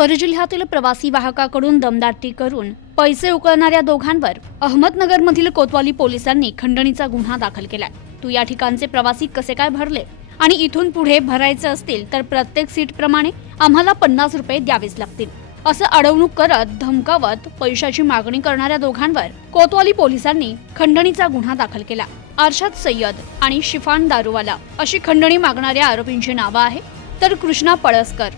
परजिल्ह्यातील प्रवासी वाहकाकडून दमदाटी करून पैसे उकळणाऱ्या दोघांवर अहमदनगरमधील कोतवाली पोलिसांनी खंडणीचा गुन्हा दाखल केलाय तू या ठिकाणचे प्रवासी कसे काय भरले? आणि इथून पुढे भरायचे असतील तर प्रत्येक सीटप्रमाणे आम्हाला पन्नास रुपये द्यावेच लागतील. असं अडवणूक करत धमकावत पैशाची मागणी करणाऱ्या दोघांवर कोतवाली पोलिसांनी खंडणीचा गुन्हा दाखल केला. अर्षद सय्यद आणि शिफान दारूवाला अशी खंडणी मागणाऱ्या आरोपींची नावं आहे. तर कृष्णा पळसकर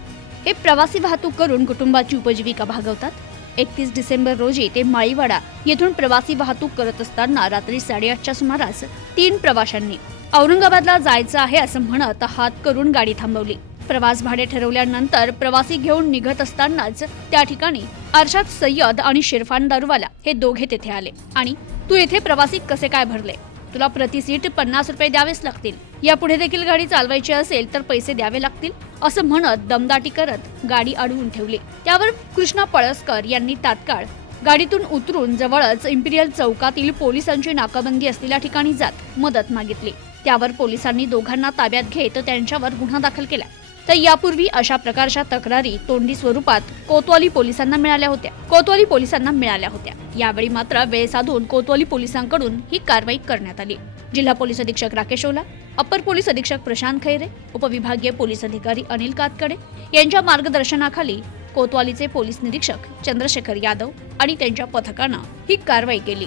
हे प्रवासी वाहतूक करून कुटुंबाची उपजीविका भागवतात. एकतीस डिसेंबर रोजी ते माळीवाडा येथून प्रवासी वाहतूक करत असताना रात्री साडेआठच्या सुमारास तीन प्रवाशांनी औरंगाबादला जायचं आहे असं म्हणत हात करून गाडी थांबवली. प्रवास भाडे ठरवल्यानंतर प्रवासी घेऊन निघत असतानाच त्या ठिकाणी अर्षद सय्यद आणि शिरफान दारूवाला हे दोघे तेथे आले आणि तू येथे प्रवासी कसे काय भरले? तुला प्रति सीट पन्नास रुपये द्यावेच लागतील. यापुढे देखील गाडी चालवायची असेल तर पैसे द्यावे लागतील असं म्हणत दमदाटी करत गाडी अडवून ठेवली. त्यावर कृष्णा पळसकर यांनी तात्काळ गाडीतून उतरून जवळच इम्पिरियल चौकातील पोलिसांची नाकाबंदी असलेल्या ठिकाणी जात मदत मागितली. त्यावर पोलिसांनी दोघांना ताब्यात घेत त्यांच्यावर गुन्हा दाखल केला. तर यापूर्वी अशा प्रकारच्या तक्रारी तोंडी स्वरूपात कोतवाली पोलिसांना मिळाल्या होत्या. कोतवाली पोलिसांना मिळाल्या होत्या. यावेळी मात्र वेळ साधून कोतवाली पोलिसांकडून ही कारवाई करण्यात आली. जिल्हा पोलीस अधीक्षक राकेश ओला अप्पर पोलीस अधीक्षक प्रशांत खैरे उपविभागीय पोलीस अधिकारी अनिल कातकडे यांच्या मार्गदर्शनाखाली कोतवालीचे पोलीस निरीक्षक चंद्रशेखर यादव आणि त्यांच्या पथकानं ही कारवाई केली.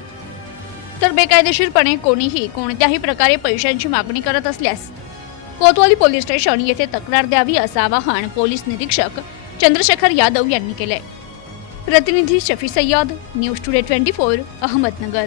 तर बेकायदेशीरपणे कोणीही कोणत्याही प्रकारे पैशांची मागणी करत असल्यास कोतवाली पोलीस स्टेशन येथे तक्रार द्यावी असं आवाहन पोलीस निरीक्षक चंद्रशेखर यादव यांनी केलंय. प्रतिनिधी Shafi Sayyad news today twenty four Ahmednagar.